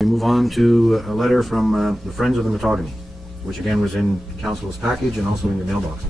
We move on to a letter from the Friends of the Mattagami, which again was in Council's package and also in your mailbox.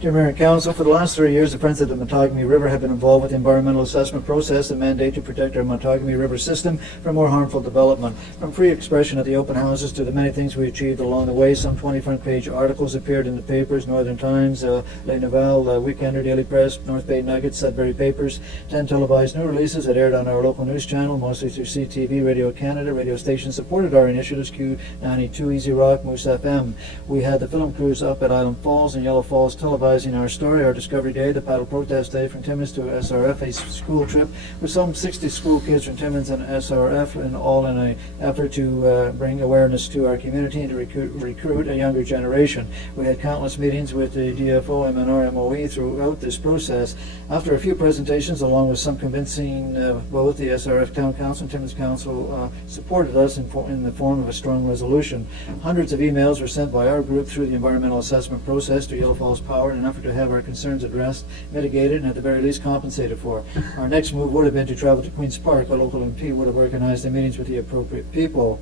Dear Mayor and Council, for the last 3 years, the Friends of the Mattagami River have been involved with the environmental assessment process and mandate to protect our Mattagami River system from more harmful development. From free expression at the open houses to the many things we achieved along the way, some 20 front-page articles appeared in the papers: Northern Times, Le Nouvel, Weekender, Daily Press, North Bay Nuggets, Sudbury Papers, 10 televised new releases that aired on our local news channel, mostly through CTV, Radio Canada. Radio stations supported our initiatives: Q92, Easy Rock, Moose FM. We had the film crews up at Island Falls and Yellow Falls televising our story, our Discovery Day, the Paddle Protest Day from Timmins to SRF, a school trip with some 60 school kids from Timmins and SRF, and all in an effort to bring awareness to our community and to recruit a younger generation. We had countless meetings with the DFO, MNR, MOE throughout this process. After a few presentations, along with some convincing, both the SRF Town Council and Timmins Council supported us in the form of a strong resolution. Hundreds of emails were sent by our group through the environmental assessment process to Yellow Falls Power in an effort to have our concerns addressed, mitigated, and at the very least compensated for. Our next move would have been to travel to Queen's Park. A local MP would have organized the meetings with the appropriate people.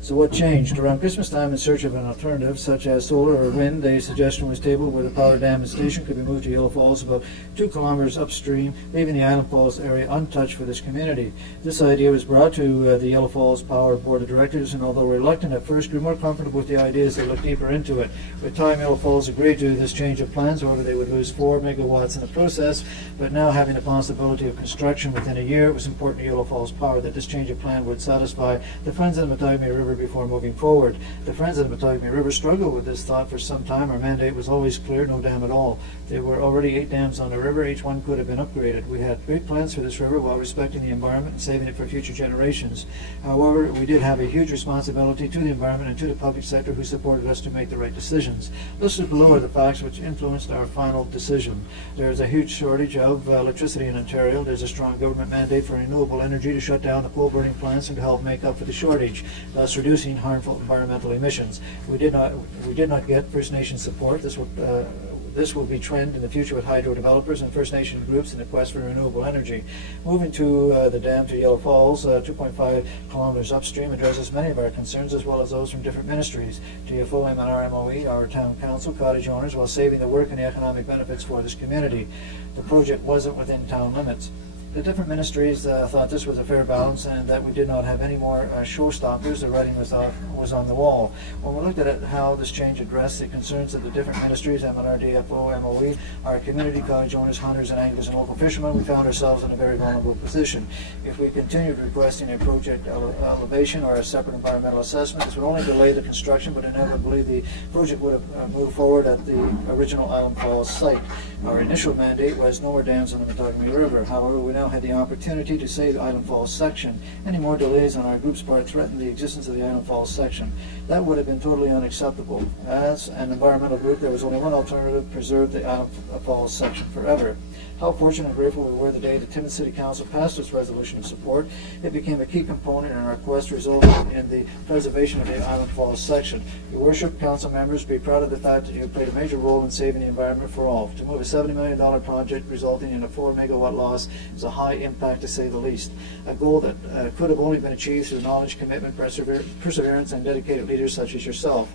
So what changed? Around Christmas time, in search of an alternative, such as solar or wind, a suggestion was tabled where the power dam and station could be moved to Yellow Falls, about 2 kilometers upstream, leaving the Island Falls area untouched for this community. This idea was brought to the Yellow Falls Power Board of Directors, and although reluctant at first, grew more comfortable with the idea as they looked deeper into it. With time, Yellow Falls agreed to this change of plans. However, they would lose 4 megawatts in the process, but now having the possibility of construction within a year, it was important to Yellow Falls Power that this change of plan would satisfy the Friends of the Mattagami River before moving forward. The Friends of the Mattagami River struggled with this thought for some time. Our mandate was always clear: no dam at all. There were already 8 dams on the river. Each one could have been upgraded. We had great plans for this river while respecting the environment and saving it for future generations. However, we did have a huge responsibility to the environment and to the public sector who supported us to make the right decisions. Listed below are the facts which influenced our final decision. There is a huge shortage of electricity in Ontario. There's a strong government mandate for renewable energy to shut down the coal-burning plants and to help make up for the shortage, thus reducing harmful environmental emissions. We did not get First Nation support. This will be trend in the future with hydro developers and First Nation groups in the quest for renewable energy. Moving to the dam to Yellow Falls, 2.5 kilometers upstream, addresses many of our concerns as well as those from different ministries: DFO, MNR, MOE, our town council, cottage owners, while saving the work and the economic benefits for this community. The project wasn't within town limits. The different ministries thought this was a fair balance and that we did not have any more showstoppers. The writing was on the wall. When we looked at how this change addressed the concerns of the different ministries, MNR, DFO, MOE, our community, cottage owners, hunters and anglers and local fishermen, we found ourselves in a very vulnerable position. If we continued requesting a project elevation or a separate environmental assessment, this would only delay the construction, but inevitably the project would have moved forward at the original Island Falls site. Our initial mandate was no more dams on the Mattagami River. However, we now had the opportunity to save the Island Falls section. Any more delays on our group's part threatened the existence of the Island Falls section. That would have been totally unacceptable. As an environmental group, there was only one alternative: preserve the Island Falls section forever. How fortunate and grateful we were the day the Timmins City Council passed this resolution of support. It became a key component in our quest, resulting in the preservation of the Island Falls section. Your worship, council members, be proud of the fact that you have played a major role in saving the environment for all. To move a $70 million project resulting in a 4 megawatt loss is a high impact, to say the least. A goal that could have only been achieved through knowledge, commitment, perseverance, and dedicated leaders such as yourselves.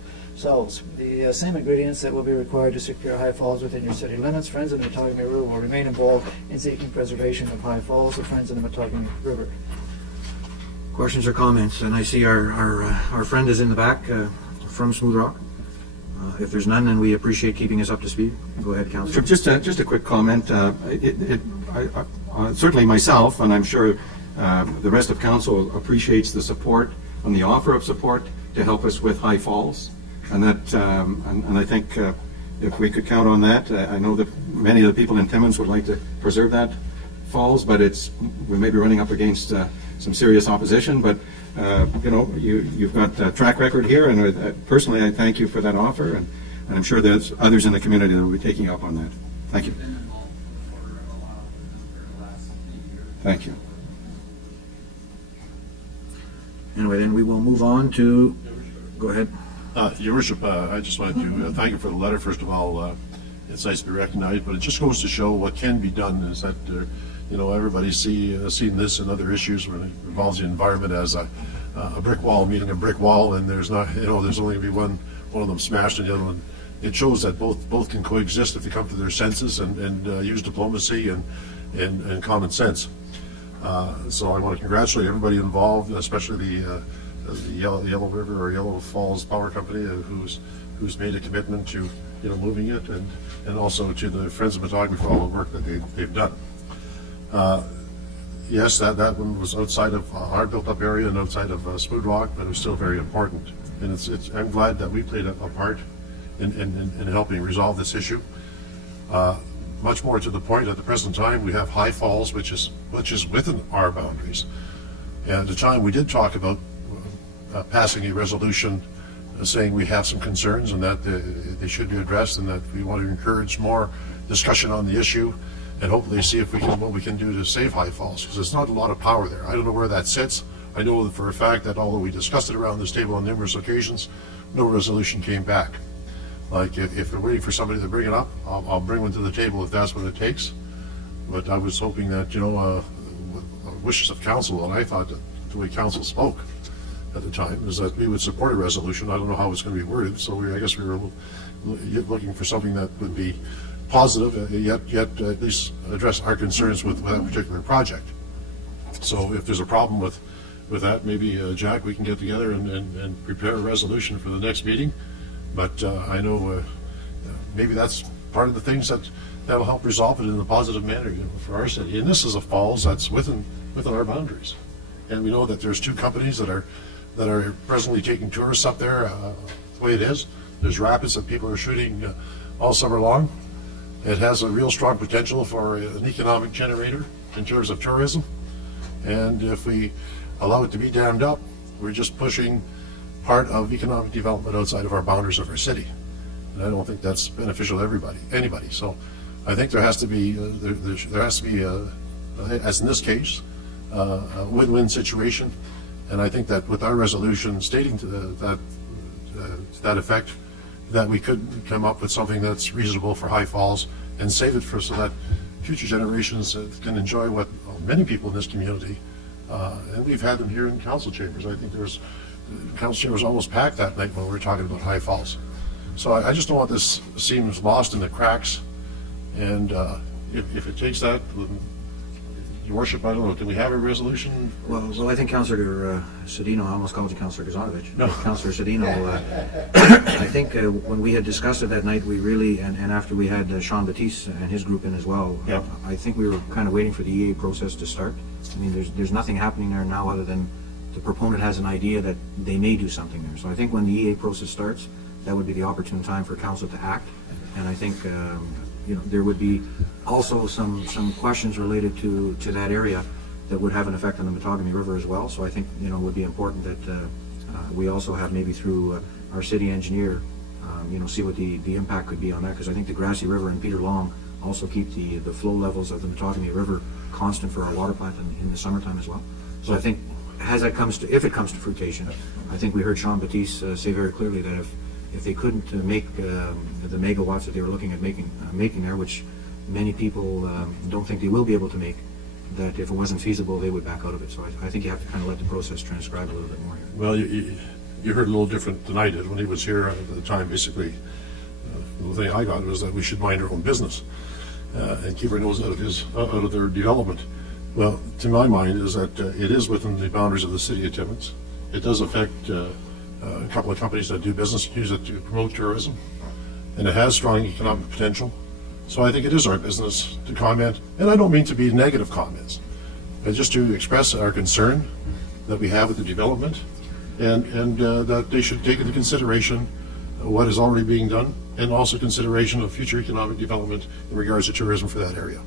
The same ingredients that will be required to secure High Falls within your city limits. Friends of the Mattagami River will remain involved in seeking preservation of High Falls. The Friends of the Mattagami River. Questions or comments? And I see our friend is in the back from Smooth Rock. If there's none, then we appreciate keeping us up to speed. Go ahead, Councillor. Just a quick comment. Certainly myself, and I'm sure the rest of Council appreciates the support and the offer of support to help us with High Falls. And that, and I think if we could count on that, I know that many of the people in Timmins would like to preserve that falls, but we may be running up against some serious opposition. But you know, you've got a track record here, and personally, I thank you for that offer, and I'm sure there's others in the community that will be taking up on that. Thank you. Thank you. Anyway, then we will move on to. Go ahead. Your Worship, I just wanted to thank you for the letter. First of all, it's nice to be recognized, but it just goes to show what can be done is that you know, everybody's seen this and other issues when it involves the environment as a brick wall meeting a brick wall, and there's not, you know, there's only going to be one of them smashed and the other one. It shows that both can coexist if they come to their senses and use diplomacy and common sense. So I want to congratulate everybody involved, especially the Yellow River or Yellow Falls Power Company, who's made a commitment to, you know, moving it, and also to the Friends of Mattagami for all the work that they've done. Yes, that one was outside of our built-up area and outside of Smooth Rock, but it was still very important. And I'm glad that we played a part in helping resolve this issue. Much more to the point, at the present time, we have High Falls, which is within our boundaries. And at the time, we did talk about passing a resolution saying we have some concerns and that they should be addressed, and that we want to encourage more discussion on the issue, and hopefully see if what we can do to save High Falls, because there's not a lot of power there. I don't know where that sits. I know for a fact that although we discussed it around this table on numerous occasions, no resolution came back. Like, if they're waiting for somebody to bring it up, I'll bring one to the table if that's what it takes. But I was hoping that, you know, wishes of council, and I thought that the way council spoke at the time is that we would support a resolution. I don't know how it's going to be worded, so I guess we were looking for something that would be positive, yet at least address our concerns with that particular project. So if there's a problem with that, maybe Jack, we can get together and prepare a resolution for the next meeting. But I know maybe that's part of the things that'll help resolve it in a positive manner, you know, for our city. And this is a falls that's within our boundaries, and we know that there's two companies that are presently taking tourists up there. The way it is, there's rapids that people are shooting all summer long. It has a real strong potential for an economic generator in terms of tourism, and if we allow it to be dammed up, we're just pushing part of economic development outside of our boundaries of our city, and I don't think that's beneficial to anybody. So I think there has to be as in this case, a win-win situation, and I think that with our resolution stating to that effect, that we could come up with something that's reasonable for High Falls and save it so that future generations can enjoy what many people in this community, and we've had them here in council chambers. I think council chambers almost packed that night when we were talking about High Falls. So I just don't want this seems lost in the cracks, and if it takes that, Your Worship, I don't know, can we have a resolution? Well, I think Councillor Cedino, I almost called you Councillor Kazanovich. No. Councillor Cedino, I think when we had discussed it that night, we really, and after we had Sean Batiste and his group in as well, yep. I think we were kind of waiting for the EA process to start. I mean, there's nothing happening there now other than the proponent has an idea that they may do something there. So I think when the EA process starts, that would be the opportune time for council to act. And I think you know, there would be also some questions related to that area that would have an effect on the Mattagami River as well. So I think, you know, it would be important that we also have maybe through our city engineer, you know, see what the impact could be on that, because I think the Grassy River and Peter Long also keep the flow levels of the Mattagami River constant for our water plant in the summertime as well. So I think if it comes to fruitation, I think we heard Sean Batiste say very clearly that if they couldn't make the megawatts that they were looking at making there, which many people don't think they will be able to make, that if it wasn't feasible, they would back out of it. So I think you have to kind of let the process transcribe a little bit more here. Well, you heard a little different than I did when he was here at the time. Basically, the thing I got was that we should mind our own business and keep our nose out of their development. Well, to my mind, is that it is within the boundaries of the city of Timmins. It does affect a couple of companies that do business, use it to promote tourism, and it has strong economic potential. So I think it is our business to comment, and I don't mean to be negative comments, but just to express our concern that we have with the development, and that they should take into consideration what is already being done, and also consideration of future economic development in regards to tourism for that area.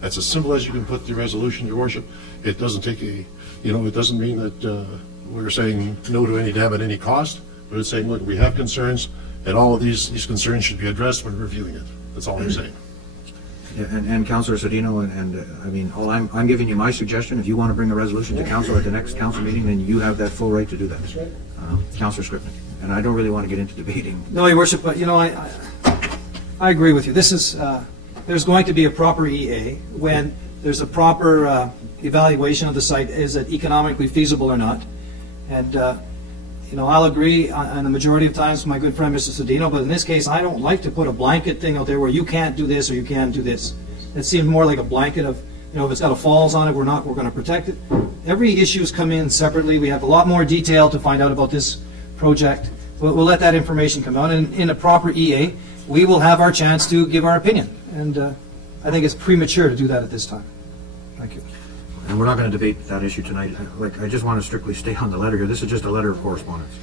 That's as simple as you can put the resolution, Your Worship. It doesn't take it doesn't mean that we're saying no to any dam at any cost, but it's saying, look, we have concerns, and all of these concerns should be addressed when reviewing it. That's all I'm saying. Yeah, and Councillor Cedino, and I mean, I'm giving you my suggestion. If you want to bring a resolution to council at the next council meeting, then you have that full right to do that. Councillor Scripnik, and I don't really want to get into debating. No, Your Worship, but you know, I agree with you. This is there's going to be a proper EA when there's a proper evaluation of the site. Is it economically feasible or not? And you know, I'll agree on the majority of times with my good friend Mr. Cedino, but in this case, I don't like to put a blanket thing out there where you can't do this or you can't do this. It seems more like a blanket of, you know, if it's got a falls on it, we're going to protect it. Every issue's come in separately. We have a lot more detail to find out about this project. We'll let that information come out, and in a proper EA, we will have our chance to give our opinion. And I think it's premature to do that at this time. Thank you. And we're not going to debate that issue tonight. Like, I just want to strictly stay on the letter here. This is just a letter of correspondence.